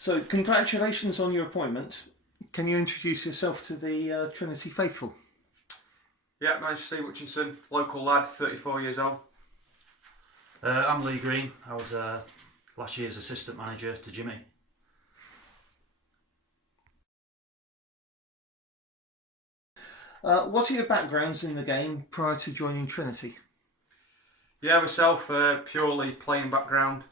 So, congratulations on your appointment. Can you introduce yourself to the Trinity faithful? Yeah, my name's Steve Hutchison, local lad, 34 years old. I'm Lee Green. I was last year's assistant manager to Jimmy. What are your backgrounds in the game prior to joining Trinity? Yeah, myself, purely playing background.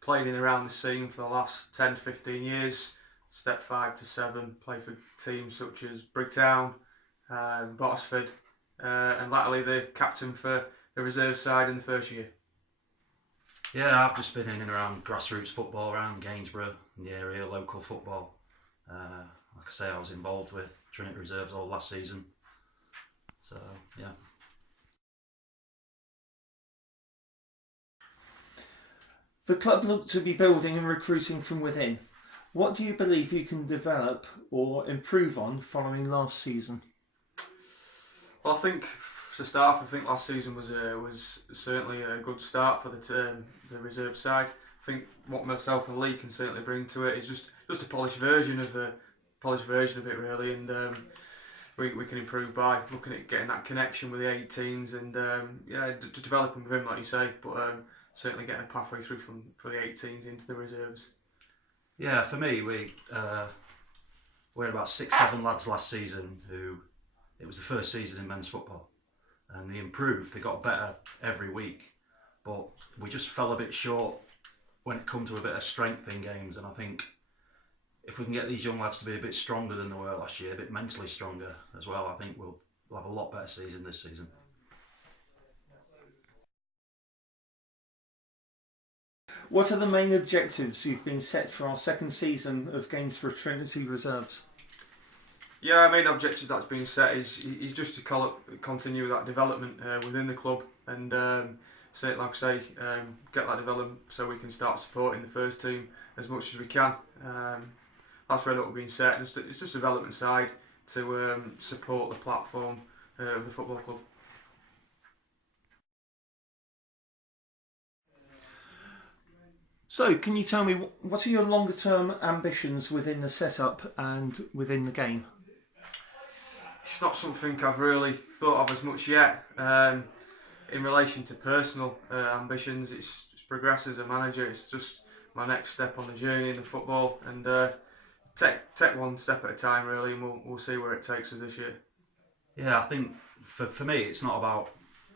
Played in around the scene for the last 10 to 15 years. Step 5 to 7, played for teams such as Brigtown, Bottisford, and latterly the captain for the reserve side in the first year. Yeah, I've just been in and around grassroots football, around Gainsborough in the area, local football. Like I say, I was involved with Trinity Reserves all last season. So, yeah. The club look to be building and recruiting from within. What do you believe you can develop or improve on following last season? Well, I think to start off, I think last season was certainly a good start for the reserve side. I think what myself and Lee can certainly bring to it is just a polished version of it really, and we can improve by looking at getting that connection with the 18s and just developing with him like you say, but certainly getting a pathway through for the 18s into the reserves. Yeah, for me, we had about 6-7 lads last season who, it was the first season in men's football, and they improved, they got better every week, but we just fell a bit short when it come to a bit of strength in games. And I think if we can get these young lads to be a bit stronger than they were last year, a bit mentally stronger as well, I think we'll have a lot better season this season. What are the main objectives you've been set for our second season of Gainsborough Trinity Reserves? Yeah, our main objective that's been set is just to continue that development within the club, and certainly, like I say, get that development so we can start supporting the first team as much as we can. That's really what we've been set. It's just a development side to support the platform of the football club. So, can you tell me what are your longer term ambitions within the setup and within the game? It's not something I've really thought of as much yet. In relation to personal ambitions, it's just progress as a manager. It's just my next step on the journey in the football, and take one step at a time really, and we'll see where it takes us this year. Yeah, I think for me, it's not about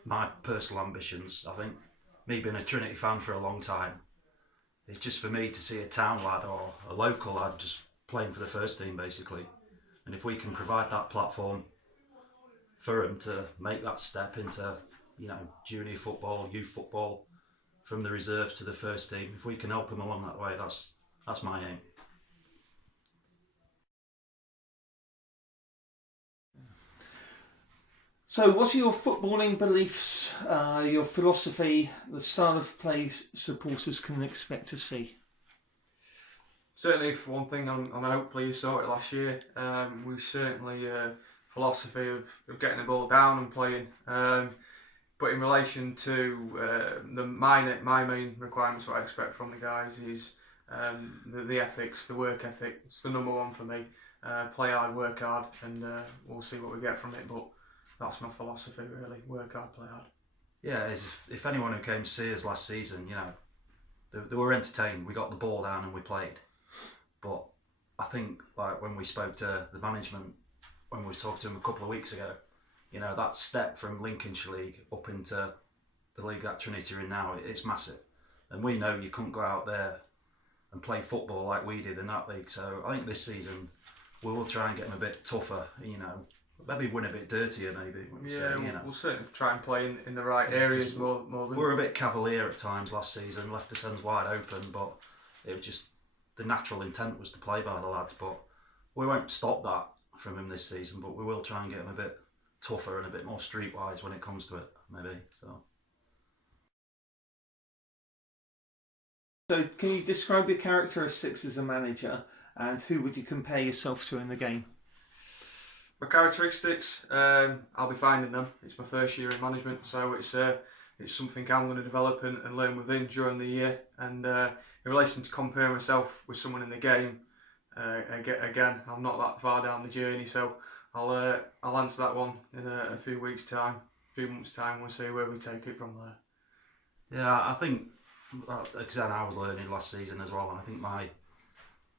my personal ambitions. I think me being a Trinity fan for a long time, it's just for me to see a town lad or a local lad just playing for the first team basically. And if we can provide that platform for him to make that step into, junior football, youth football, from the reserves to the first team, if we can help him along that way, that's my aim. So, what are your footballing beliefs, your philosophy, the style of play supporters can expect to see? Certainly, for one thing, and hopefully you saw it last year, we certainly philosophy of getting the ball down and playing. But in relation to my main requirements, what I expect from the guys is the ethics, the work ethic. It's the number one for me. Play hard, work hard, and we'll see what we get from it. But that's my philosophy really: work hard, play hard. Yeah, if anyone who came to see us last season, they were entertained. We got the ball down and we played. But I think, like when we spoke to the management, when we talked to them a couple of weeks ago, that step from Lincolnshire League up into the league that Trinity are in now, it's massive. And we know you couldn't go out there and play football like we did in that league. So I think this season we will try and get them a bit tougher, maybe win a bit dirtier maybe. We'll certainly try and play in the right areas more than... We were a bit cavalier at times last season, left us ends wide open, but it was just the natural intent was to play by the lads. But we won't stop that from him this season, but we will try and get him a bit tougher and a bit more streetwise when it comes to it, maybe. So, can you describe your characteristics as a manager, and who would you compare yourself to in the game? My characteristics, I'll be finding them. It's my first year in management, so it's it's something I'm going to develop and learn within during the year. And in relation to comparing myself with someone in the game, again, I'm not that far down the journey, so I'll answer that one in a few months' time. We'll see where we take it from there. Yeah, I think, again, I was learning last season as well, and I think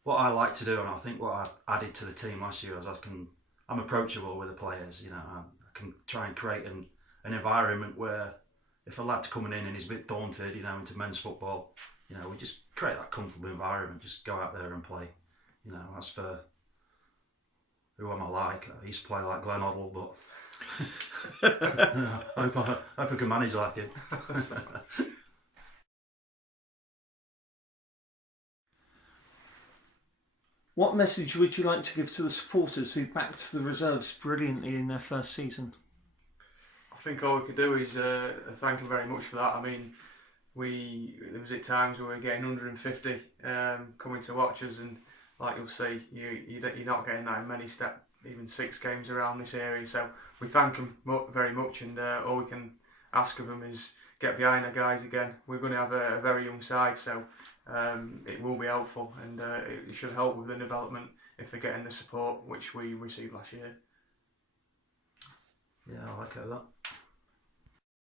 what I like to do, and I think what I added to the team last year is I'm approachable with the players. You know, I can try and create an environment where if a lad's coming in and he's a bit daunted, you know, into men's football, you know, we just create that comfortable environment, just go out there and play. You know, as for who am I like? I used to play like Glenn Hoddle, but I hope I can manage like him. What message would you like to give to the supporters who backed the reserves brilliantly in their first season? I think all we could do is thank them very much for that. I mean, there was at times where we were getting 150 coming to watch us, and like you'll see, you're not getting that in many even 6 games around this area. So we thank them very much, and all we can ask of them is get behind our guys again. We're going to have a very young side, so it will be helpful, and it should help with the development if they're getting the support which we received last year. Yeah, I like that.